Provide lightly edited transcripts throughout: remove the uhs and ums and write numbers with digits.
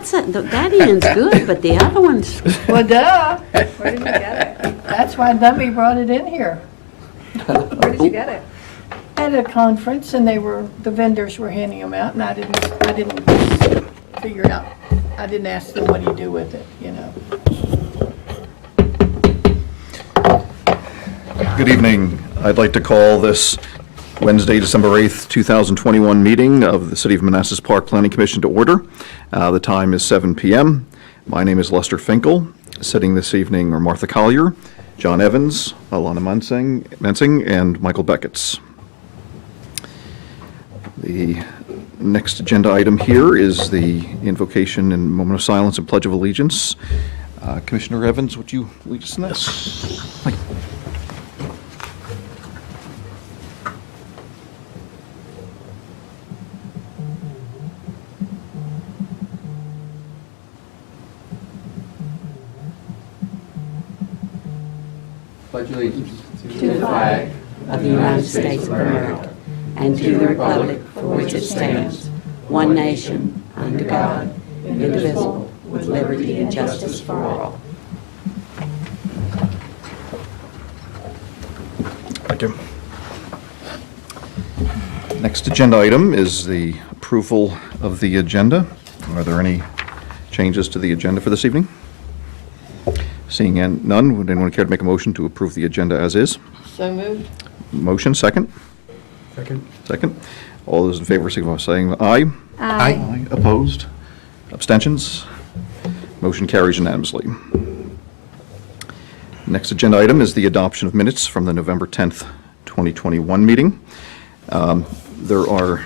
That end's good, but the other ones, Well, duh. Where did you get it? That's why Dummy brought it in here. Where did you get it? At a conference, and the vendors were handing them out, and I didn't figure it out. I didn't ask them what do you do with it, you know. Good evening. I'd like to call this Wednesday, December 8th, 2021 meeting of the City of Manassas Park Planning Commission to order. The time is 7 p.m. My name is Lester Finkel. Sitting this evening are Martha Collier, John Evans, Alana Mensing, and Michael Beckett's. The next agenda item here is the invocation and moment of silence and pledge of allegiance. Commissioner Evans, would you lead us in this? Thank you. Pledge allegiance to the flag of the United States of America, and to the republic for which it stands, one nation, under God, indivisible, with liberty and justice for all. Thank you. Next agenda item is the approval of the agenda. Are there any changes to the agenda for this evening? Seeing none, would anyone care to make a motion to approve the agenda as is? So moved. Motion, second? Second. Second. All those in favor signify by saying aye. Aye. Opposed? Abstentions? Motion carries unanimously. Next agenda item is the adoption of minutes from the November 10th, 2021 meeting. There are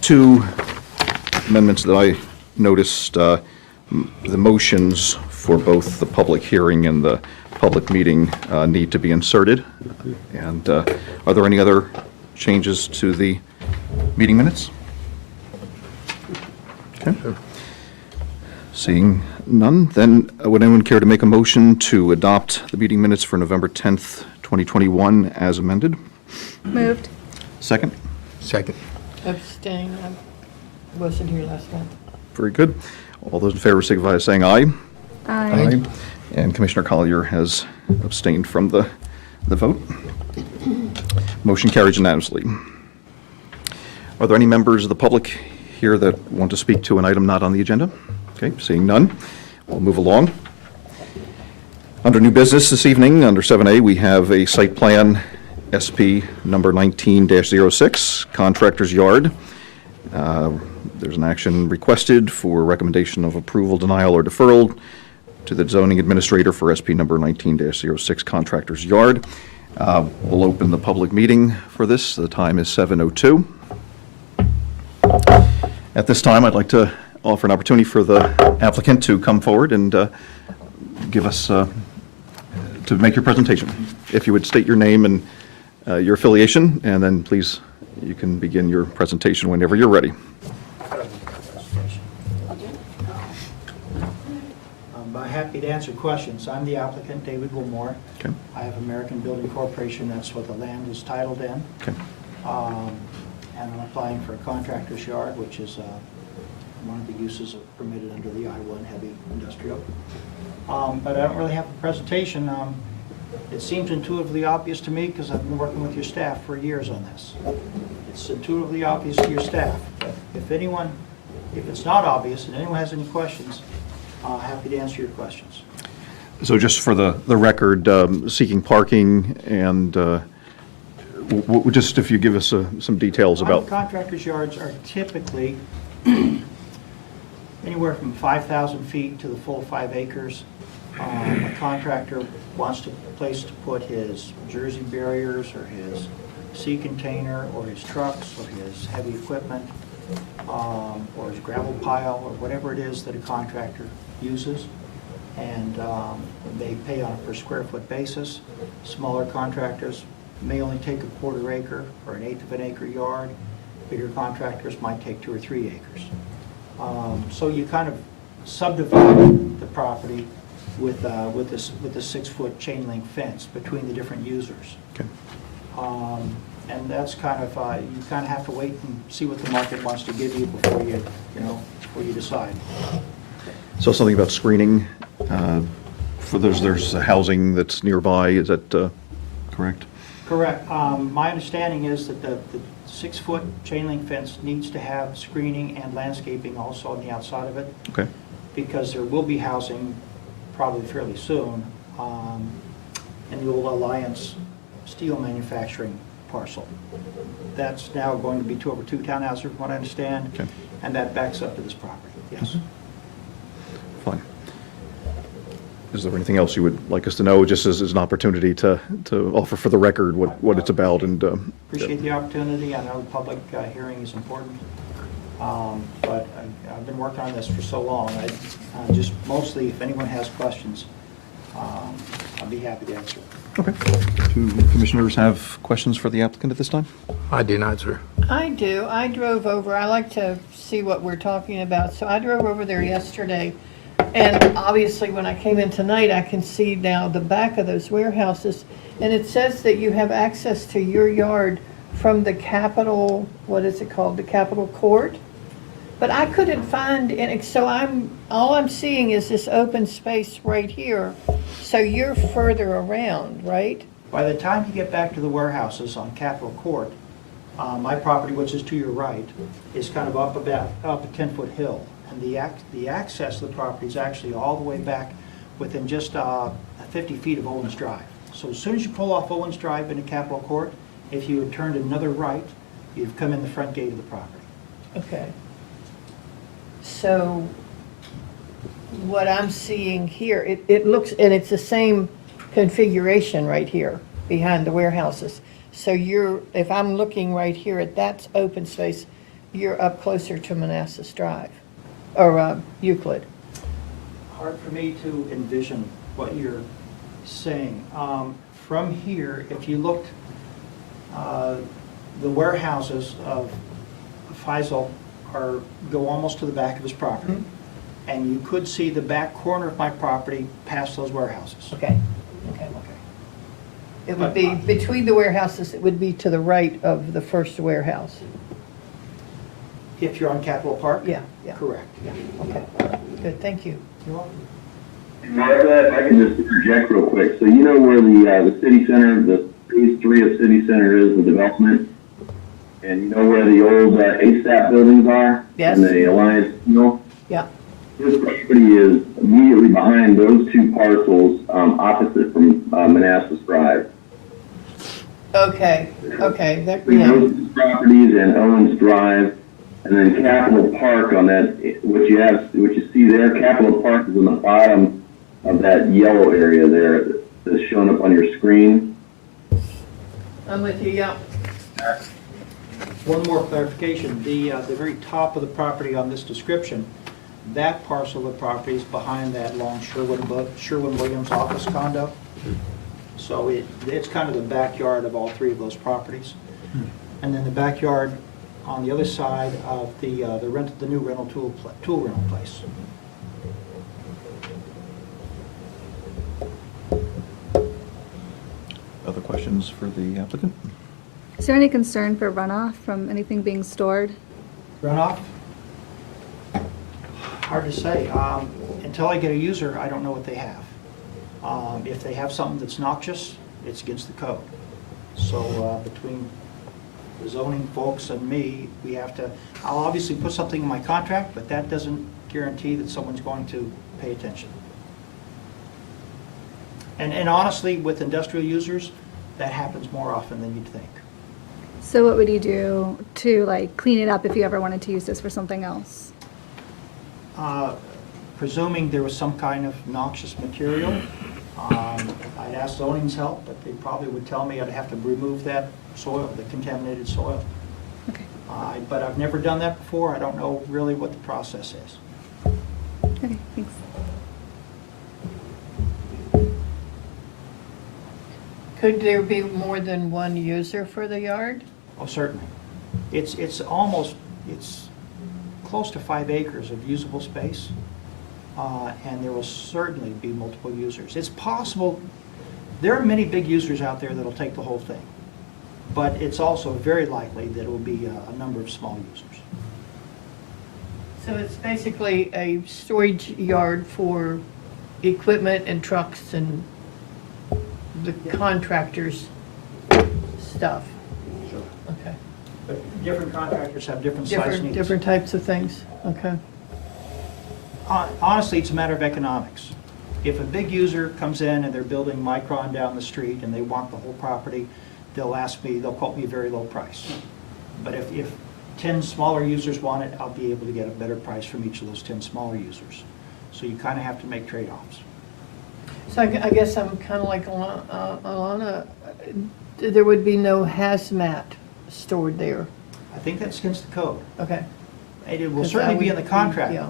two amendments that I noticed. The motions for both the public hearing and the public meeting need to be inserted. And are there any other changes to the meeting minutes? Okay. Seeing none, then would anyone care to make a motion to adopt the meeting minutes for November 10th, 2021 as amended? Moved. Second? Second. Abstain. I wasn't here last month. Very good. All those in favor signify by saying aye. Aye. And Commissioner Collier has abstained from the vote. Motion carries unanimously. Are there any members of the public here that want to speak to an item not on the agenda? Okay, seeing none, we'll move along. Under new business this evening, under 7A, we have a site plan SP number 19-06, Contractor's Yard. There's an action requested for recommendation of approval, denial, or deferral to the zoning administrator for SP number 19-06, Contractor's Yard. We'll open the public meeting for this. The time is 7:02. At this time, I'd like to offer an opportunity for the applicant to come forward and give us, to make your presentation. If you would state your name and your affiliation, and then please, you can begin your presentation whenever you're ready. I'm happy to answer questions. I'm the applicant, David Wilmore. Okay. I have American Building Corporation, that's what the land is titled in. Okay. And I'm applying for a contractor's yard, which is one of the uses permitted under the I-1 heavy industrial. But I don't really have a presentation. It seems intuitively obvious to me because I've been working with your staff for years on this. It's intuitively obvious to your staff. But if it's not obvious and anyone has any questions, happy to answer your questions. So just for the record, seeking parking and just if you give us some details about. Contractors' yards are typically anywhere from 5,000 feet to the full 5 acres. A contractor wants a place to put his jersey barriers or his sea container or his trucks or his heavy equipment or his gravel pile or whatever it is that a contractor uses. And they pay on a per square foot basis. Smaller contractors may only take a quarter acre or 1/8 of an acre yard. Bigger contractors might take 2 or 3 acres. So you kind of subdivide the property with a 6-foot chain link fence between the different users. Okay. And that's kind of, you kind of have to wait and see what the market wants to give you before before you decide. So something about screening, for there's housing that's nearby, is that correct? Correct. My understanding is that the 6-foot chain link fence needs to have screening and landscaping also on the outside of it, Okay. because there will be housing probably fairly soon in the old Alliance steel manufacturing parcel. That's now going to be over 2 townhouses, from what I understand, Okay. and that backs up to this property, yes. Fine. Is there anything else you would like us to know, just as an opportunity to offer for the record what it's about? And Appreciate the opportunity. I know the public hearing is important, but I've been working on this for so long. I just mostly, if anyone has questions, I'll be happy to answer. Okay. Do commissioners have questions for the applicant at this time? I do not, sir. I do. I drove over. I like to see what we're talking about. So I drove over there yesterday. And obviously, when I came in tonight, I can see now the back of those warehouses. And it says that you have access to your yard from the Capitol, what is it called? The Capitol Court? But I couldn't find any, so all I'm seeing is this open space right here. So you're further around, right? By the time you get back to the warehouses on Capitol Court, my property, which is to your right, is kind of up a 10-foot hill. And the access to the property is actually all the way back within just 50 feet of Owens Drive. So as soon as you pull off Owens Drive into Capitol Court, if you had turned another right, you've come in the front gate of the property. Okay. So what I'm seeing here, it looks, and it's the same configuration right here behind the warehouses. So if I'm looking right here at that open space, you're up closer to Manassas Drive, or Euclid. Hard for me to envision what you're saying. From here, if you looked, the warehouses of Faisal go almost to the back of his property. And you could see the back corner of my property past those warehouses. Okay. It would be between the warehouses, it would be to the right of the first warehouse. If you're on Capitol Park? Yeah. Correct. Yeah, okay. Good, thank you. You're welcome. Martha, if I can just interject real quick. So you know where the city center, the phase 3 of city center is, the development? And you know where the old ASAP buildings are? Yes. And the Alliance Steel? Yeah, His property is immediately behind those 2 parcels, opposite from Manassas Drive. okay, that, Between yeah, those 2 properties and Owens Drive, and then Capitol Park on that, what you see there, Capitol Park is on the bottom of that yellow area there that's showing up on your screen. I'm with you, yeah. One more clarification. The very top of the property on this description, that parcel of the property is behind that long Sherwin-Williams office condo. So it's kind of the backyard of all 3 of those properties. And then the backyard on the other side of the new rental tool rental place. Other questions for the applicant? Is there any concern for runoff from anything being stored? Runoff? Hard to say. Until I get a user, I don't know what they have. If they have something that's noxious, it's against the code. So between the zoning folks and me, I'll obviously put something in my contract, but that doesn't guarantee that someone's going to pay attention. And honestly, with industrial users, that happens more often than you'd think. So what would you do to clean it up if you ever wanted to use this for something else? Presuming there was some kind of noxious material, I'd ask zoning's help, but they probably would tell me I'd have to remove that soil, the contaminated soil. Okay. But I've never done that before. I don't know really what the process is. Okay, thanks. Could there be more than one user for the yard? Oh, certainly. It's close to 5 acres of usable space, and there will certainly be multiple users. It's possible, there are many big users out there that'll take the whole thing. but it's also very likely that it will be a number of small users. So it's basically a storage yard for equipment and trucks and the contractors' stuff. Okay. But different contractors have different size needs. Different types of things, okay. Honestly, it's a matter of economics. If a big user comes in and they're building Micron down the street and they want the whole property, they'll quote me a very low price. But if 10 smaller users want it, I'll be able to get a better price from each of those 10 smaller users. So you kind of have to make trade-offs. So I guess I'm kind of like Alana, there would be no hazmat stored there, I think that's against the code. okay? It will 'Cause certainly that be in would the contract. yeah.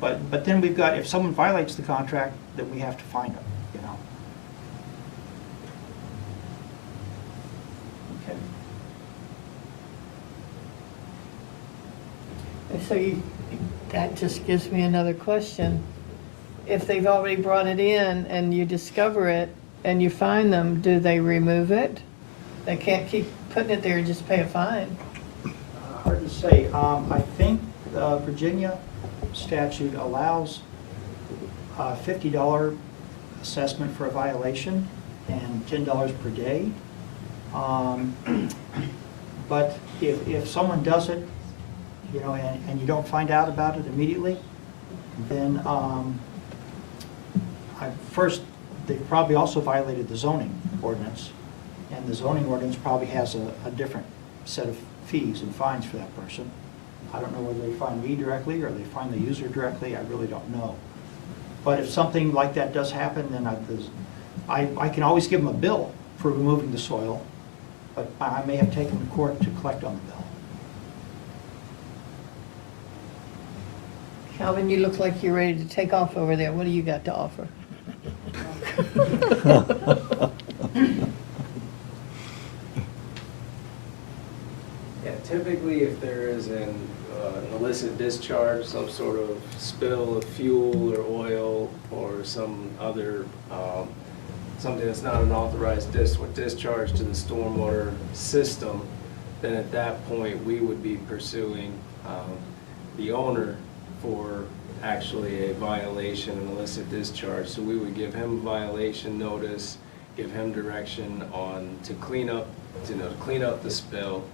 But then we've got, if someone violates the contract, then we have to fine them, you know? Okay. And so that just gives me another question. If they've already brought it in and you discover it and you fine them, do they remove it? They can't keep putting it there and just pay a fine? Hard to say. I think the Virginia statute allows a $50 assessment for a violation and $10 per day. But if someone does it, you know, and you don't find out about it immediately, then first, they probably also violated the zoning ordinance, and the zoning ordinance probably has a different set of fees and fines for that person. I don't know whether they fine me directly or they fine the user directly, I really don't know. But if something like that does happen, then I can always give them a bill for removing the soil, but I may have taken to court to collect on the bill. Calvin, you look like you're ready to take off over there. What do you got to offer? Yeah, typically if there is an illicit discharge, some sort of spill of fuel or oil or some other, something that's not an authorized discharge to the stormwater system, then at that point, we would be pursuing the owner for actually a violation, an illicit discharge. So we would give him a violation notice, give him direction on to clean up the spill,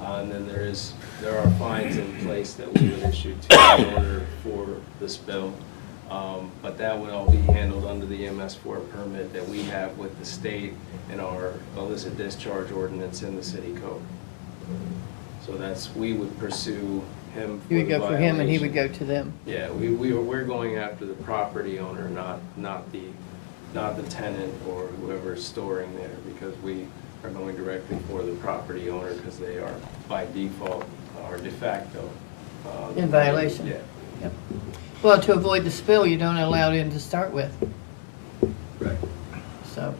and then there are fines in place that we would issue to the owner for the spill. But that would all be handled under the MS4 permit that we have with the state and our illicit discharge ordinance in the city code. So we would pursue him for You would the go for him and he violation. would go to them. Yeah, we're going after the property owner, not the tenant or whoever's storing there, because we are going directly for the property owner because they are by default or de facto. In violation. Yeah. Yep. Well, to avoid the spill, you don't allow it in to start with, Right. so.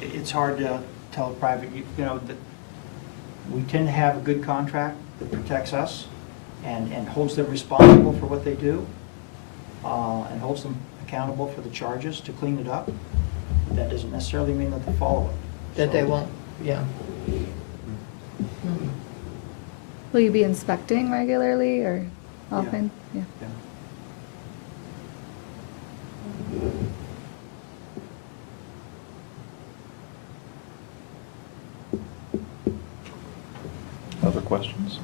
It's hard to tell a private, you know, that we tend to have a good contract that protects us and holds them responsible for what they do, and holds them accountable for the charges to clean it up. That doesn't necessarily mean that they follow it. That they So- won't, yeah. Will you be inspecting regularly or often? Yeah. Yeah. Other questions?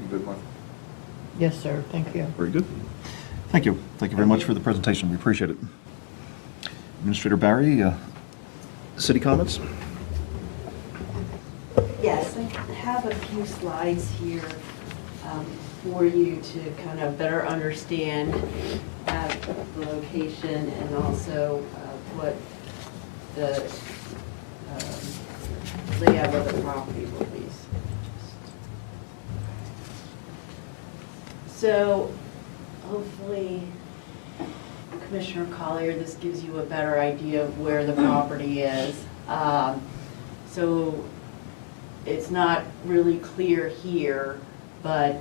You good, Mark? Yes, sir, thank you. Very good. Thank you. Thank you very much for the presentation. We appreciate it. Administrator Barry, city comments? Yes, I have a few slides here for you to kind of better understand the location and also what the layout of the property will be. So hopefully, Commissioner Collier, this gives you a better idea of where the property is. So it's not really clear here, but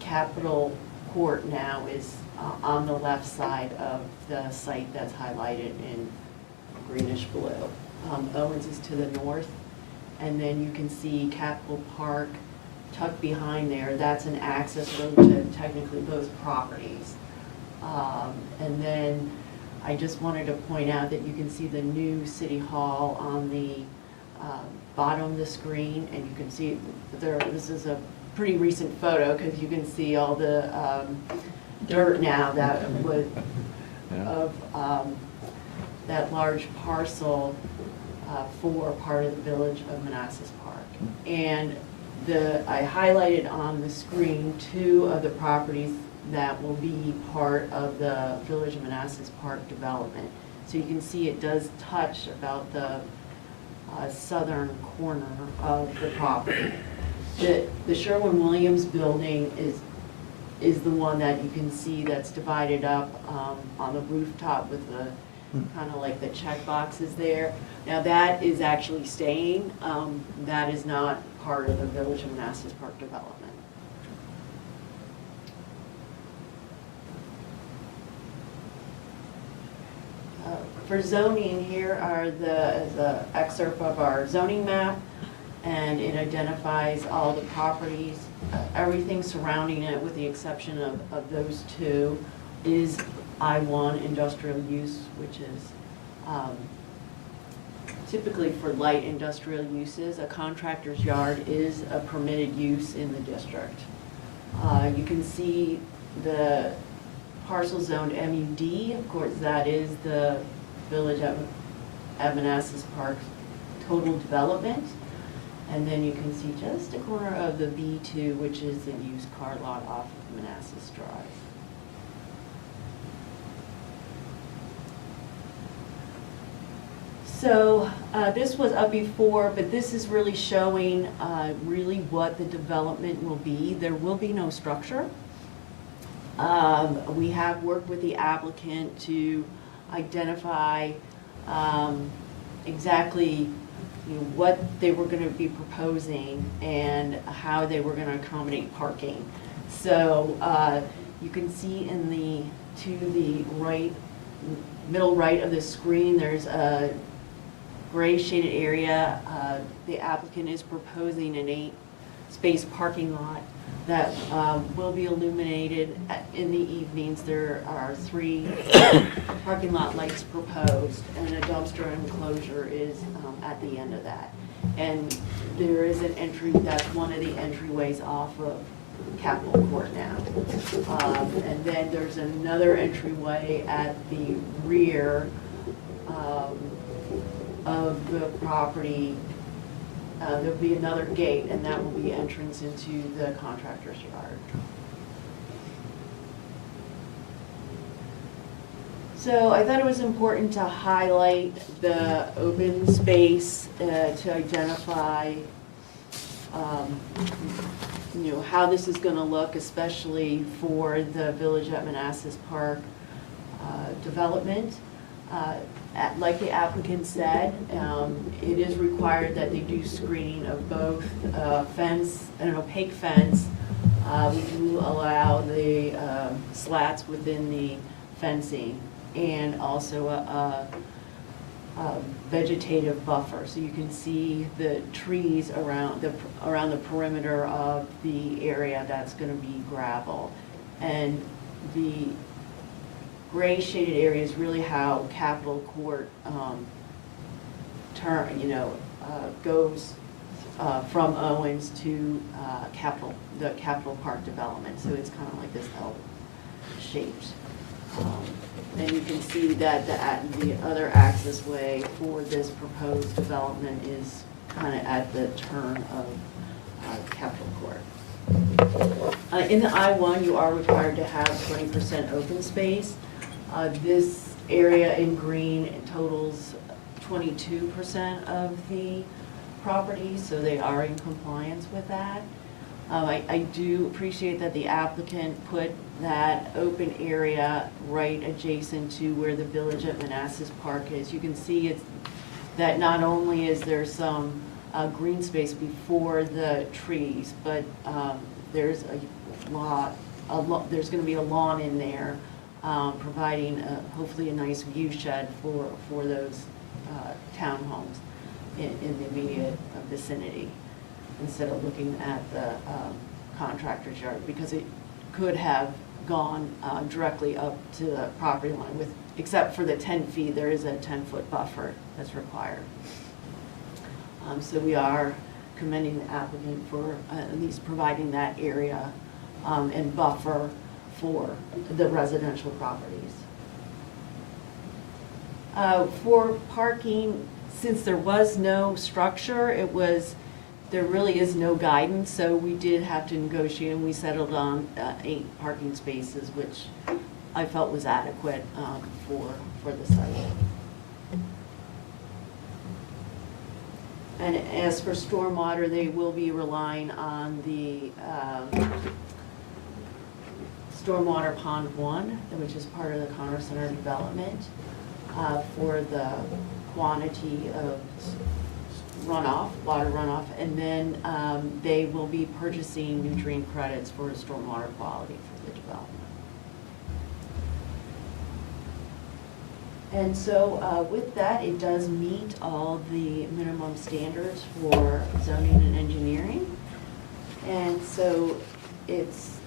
Capitol Court now is on the left side of the site that's highlighted in greenish blue. Owens is to the north, and then you can see Capitol Park tucked behind there. That's an access road to technically both properties. And then I just wanted to point out that you can see the new City Hall on the bottom of the screen, and you can see there, this is a pretty recent photo because you can see all the dirt now that would, of that large parcel for part of the village of Manassas Park. And I highlighted on the screen 2 of the properties that will be part of the Village of Manassas Park development. So you can see it does touch about the southern corner of the property. The Sherwin-Williams building is the one that you can see that's divided up on the rooftop with the kind of like the check boxes there. Now that is actually staying. That is not part of the Village of Manassas Park development. For zoning, here are the excerpt of our zoning map, and it identifies all the properties. Everything surrounding it, with the exception of those 2, is I-1 industrial use, which is typically for light industrial uses. A contractor's yard is a permitted use in the district. You can see the parcel zoned MUD. Of course, that is the Village at Manassas Park total development. And then you can see just a corner of the B2, which is the used car lot off of Manassas Drive. So this was up before, but this is really showing really what the development will be. There will be no structure. We have worked with the applicant to identify exactly what they were going to be proposing and how they were going to accommodate parking. So you can see to the right, middle right of the screen, there's a gray shaded area. The applicant is proposing an 8-space parking lot that will be illuminated in the evenings. There are 3 parking lot lights proposed, and a dumpster enclosure is at the end of that. And there is an entry, that's one of the entryways off of Capitol Court now. And then there's another entryway at the rear of the property. There'll be another gate, and that will be entrance into the contractor's yard. So I thought it was important to highlight the open space to identify how this is going to look, especially for the Village at Manassas Park development. Like the applicant said, it is required that they do screening of both fence, an opaque fence. We do allow the slats within the fencing, and also a vegetative buffer. So you can see the trees around the perimeter of the area that's going to be gravel. And the gray shaded area is really how Capitol Court goes from Owens to the Capitol Park development. So it's kind of like this L shaped. And you can see that the other access way for this proposed development is kind of at the turn of Capitol Court. In the I-1, you are required to have 20% open space. This area in green totals 22% of the property, so they are in compliance with that. I do appreciate that the applicant put that open area right adjacent to where the Village at Manassas Park is. You can see that not only is there some green space before the trees, but there's a lot there's going to be a lawn in there, providing hopefully a nice view shed for those townhomes in the immediate vicinity, instead of looking at the contractor's yard, because it could have gone directly up to the property line with, except for the 10 feet, there is a 10-foot buffer that's required. So we are commending the applicant for at least providing that area and buffer for the residential properties. For parking, since there was no structure, there really is no guidance, so we did have to negotiate, and we settled on 8 parking spaces, which I felt was adequate for the site. And as for stormwater, they will be relying on the Stormwater Pond 1, which is part of the Connor Center development, for the quantity of runoff, water runoff, and then they will be purchasing nutrient credits for stormwater quality for the development. And so with that, it does meet all the minimum standards for zoning and engineering. And so it's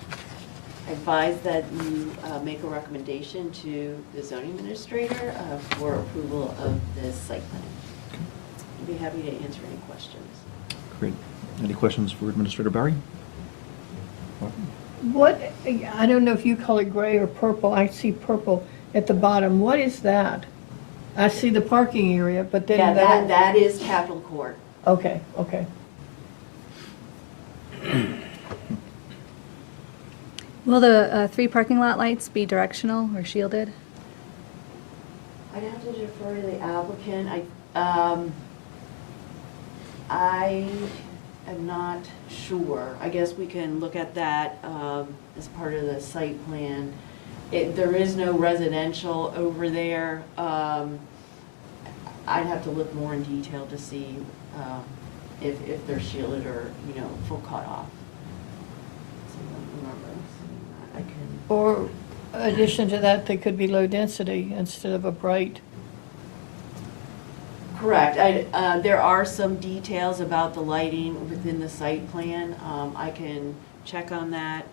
advised that you make a recommendation to the zoning administrator for approval of this site plan. I'd be happy to answer any questions. Great. Any questions for Administrator Barry? What, I don't know if you call it gray or purple, I see purple at the bottom, what is that? I see the parking area, but then. Yeah, that is Capitol Court. Okay, okay. Will the 3 parking lot lights be directional or shielded? I'd have to defer to the applicant. I am not sure. I guess we can look at that as part of the site plan. There is no residential over there. I'd have to look more in detail to see if they're shielded or, full cutoff. So I don't remember seeing that. I can. Or addition to that, they could be low density instead of a bright. Correct. There are some details about the lighting within the site plan. I can check on that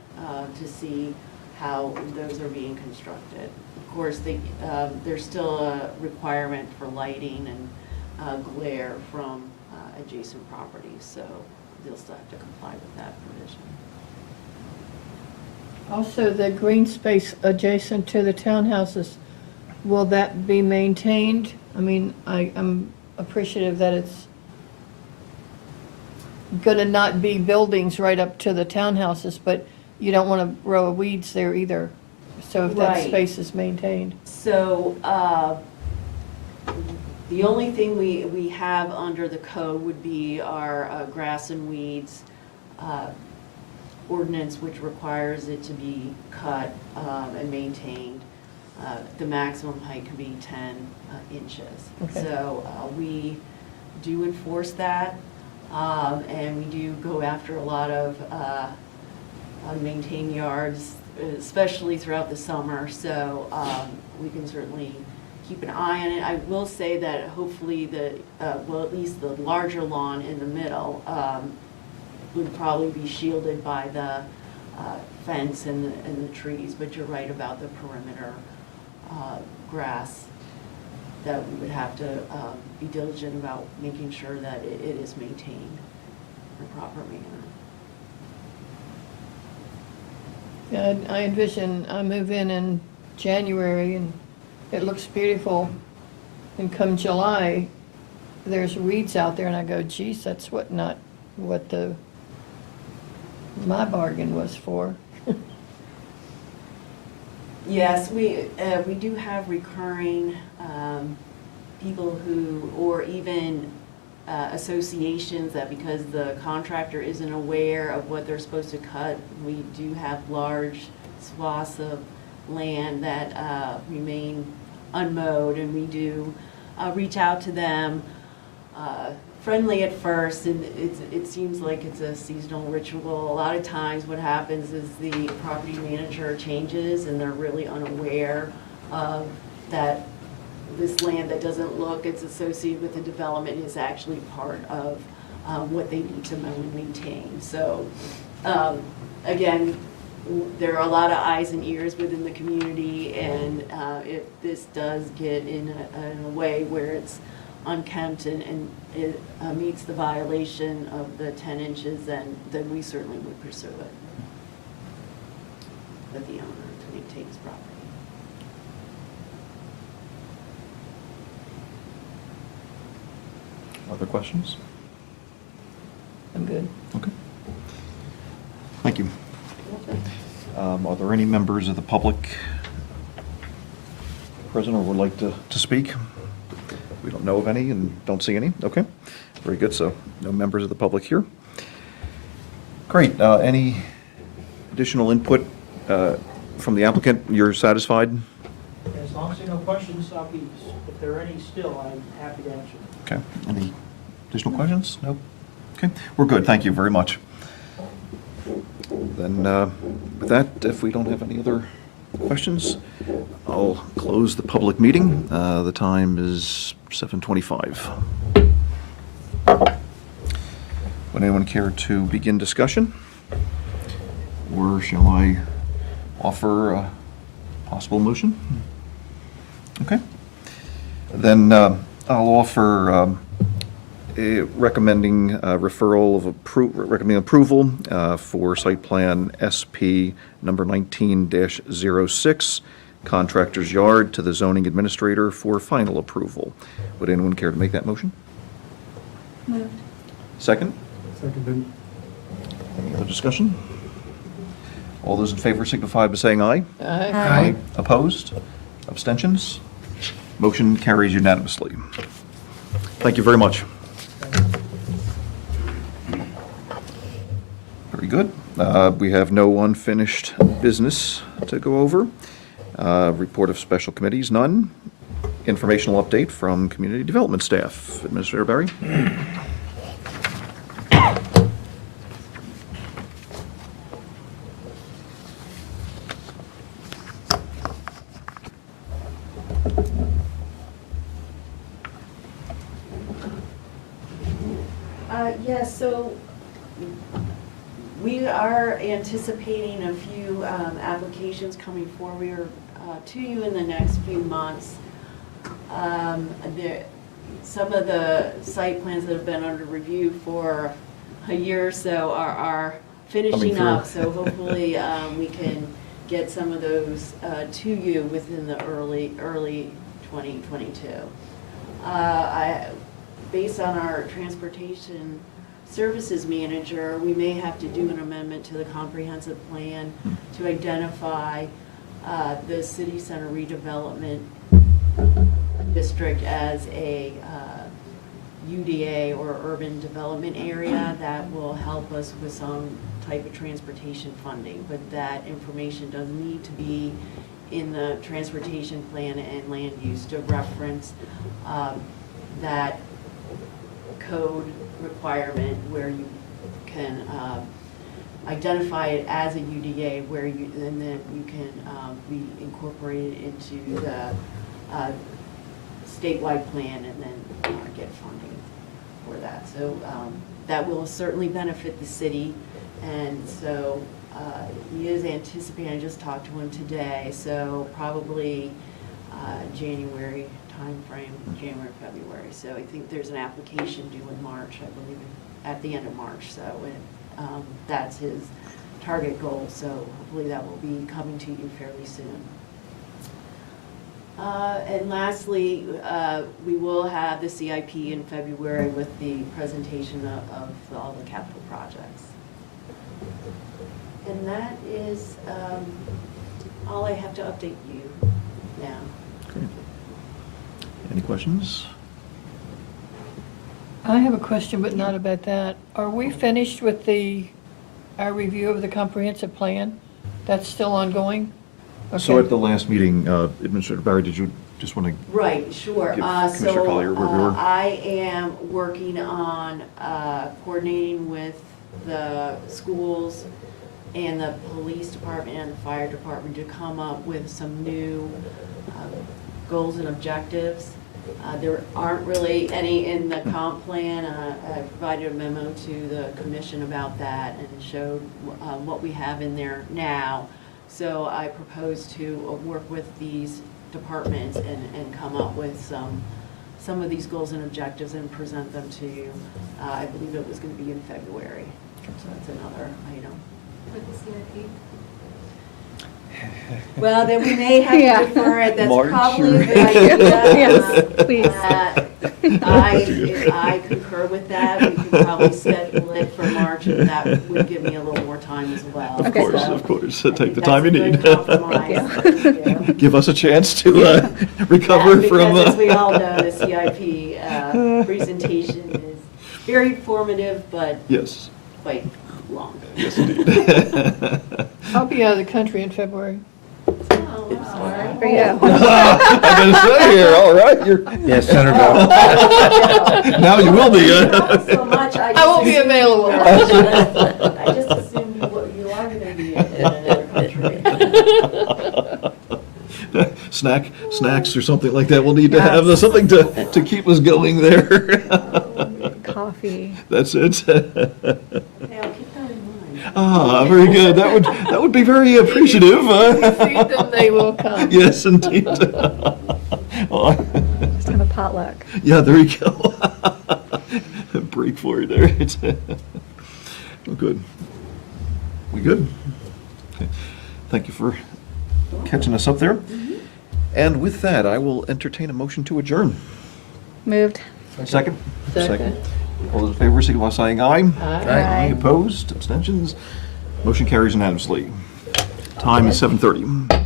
to see how those are being constructed. Of course, there's still a requirement for lighting and glare from adjacent properties, so they'll still have to comply with that provision. Also, the green space adjacent to the townhouses, will that be maintained? I mean, I'm appreciative that it's gonna not be buildings right up to the townhouses, but you don't want a row of weeds there either. So if that Right. space is maintained. So the only thing we have under the code would be our grass and weeds ordinance, which requires it to be cut and maintained. The maximum height can be 10 inches. Okay. So we do enforce that, and we do go after a lot of unmaintained yards, especially throughout the summer. So we can certainly keep an eye on it. I will say that hopefully at least the larger lawn in the middle would probably be shielded by the fence and the trees, but you're right about the perimeter grass, that we would have to be diligent about making sure that it is maintained in a proper manner. Yeah, I envision I move in January and it looks beautiful. And come July, there's weeds out there and I go, geez, that's not what my bargain was for. Yes, we do have recurring people who, or even associations that because the contractor isn't aware of what they're supposed to cut, we do have large swaths of land that remain unmowed, and we do reach out to them friendly at first, and it seems like it's a seasonal ritual. A lot of times what happens is the property manager changes and they're really unaware of that this land that doesn't look it's associated with the development is actually part of what they need to mow and maintain. So again, there are a lot of eyes and ears within the community, and if this does get in a way where it's unkempt and it meets the violation of the 10 inches, then we certainly would pursue it with the owner to maintain his property. Other questions? I'm good. Okay. Thank you. Are there any members of the public present or would like to speak? We don't know of any and don't see any. Okay, very good. So no members of the public here. Great. Any additional input from the applicant? You're satisfied? As long as there are no questions, I'll be, if there are any still, I'm happy to answer them. Okay. Any additional questions? No? Okay, we're good. Thank you very much. Then with that, if we don't have any other questions, I'll close the public meeting. The time is 7:25. Would anyone care to begin discussion? Or shall I offer a possible motion? Okay. Then I'll offer recommending referral of recommending approval for site plan SP number 19-06, Contractor's Yard, to the zoning administrator for final approval. Would anyone care to make that motion? Moved. Second? Seconded. Any other discussion? All those in favor signify by saying aye. Aye. Opposed? Abstentions? Motion carries unanimously. Thank you very much. Very good. We have no unfinished business to go over. Report of special committees, none. Informational update from community development staff. Administrator Barry? Yes, so we are anticipating a few applications coming forward to you in the next few months. Some of the site plans that have been under review for a year or so are finishing up, so hopefully we can get some of those to you within the early 2022. Based on our transportation services manager, we may have to do an amendment to the comprehensive plan to identify the city center redevelopment district as a UDA or urban development area that will help us with some type of transportation funding. But that information does need to be in the transportation plan and land use to reference that code requirement where you can identify it as a UDA, where you, and then you can be incorporated into the statewide plan and then get funding for that. So that will certainly benefit the city, and so he is anticipating, I just talked to him today, so probably January timeframe, January, February. So I think there's an application due in March, I believe, at the end of March. So that's his target goal. So hopefully that will be coming to you fairly soon. And lastly, we will have the CIP in February with the presentation of all the capital projects. And that is all I have to update you now. Great. Any questions? I have a question, but not about that. Are we finished with our review of the comprehensive plan? That's still ongoing? So Okay. at the last meeting, Administrator Barry, did you just want to, Right, sure. Give Commissioner Collier a reviewer. I am working on coordinating with the schools and the police department and the fire department to come up with some new goals and objectives. There aren't really any in the comp plan. I provided a memo to the commission about that and showed what we have in there now. So I propose to work with these departments and come up with some of these goals and objectives and present them to you. I believe it was going to be in February, so that's another item. Well, then we may have Yeah. to defer it. That's March probably or- a good idea. Yes, please. I concur with that. We could probably schedule it for March, and that would give me a little more time as well. Of course, So of course. I Take think the time you that's a need. good compromise. Thank you. give us a chance to recover Yeah, from? Because as we all know, the CIP presentation is very informative, but Yes, quite long. yes indeed. I'll be out of the country in February. Oh, I'm sorry. For you. I'm going to say here, all right, you're, Yes, Senator. now you will be. Not so much. I won't be available. I just assumed you are going to be in another country. Snacks or something like that. We'll need to have something to keep us going there. Coffee. That's it. Okay, I'll keep that in mind. Ah, very good. That would be very appreciative. Feed them, they will come. Yes, indeed. Oh, Just have a potluck. yeah, there you go. Break for you there. It's well, good. We good? Okay. Thank you for catching us up there. And with that, I will entertain a motion to adjourn. Moved. Second? Second. All those in favor, signify by saying aye. Aye. Opposed, abstentions? Motion carries unanimously. Time is 7:30.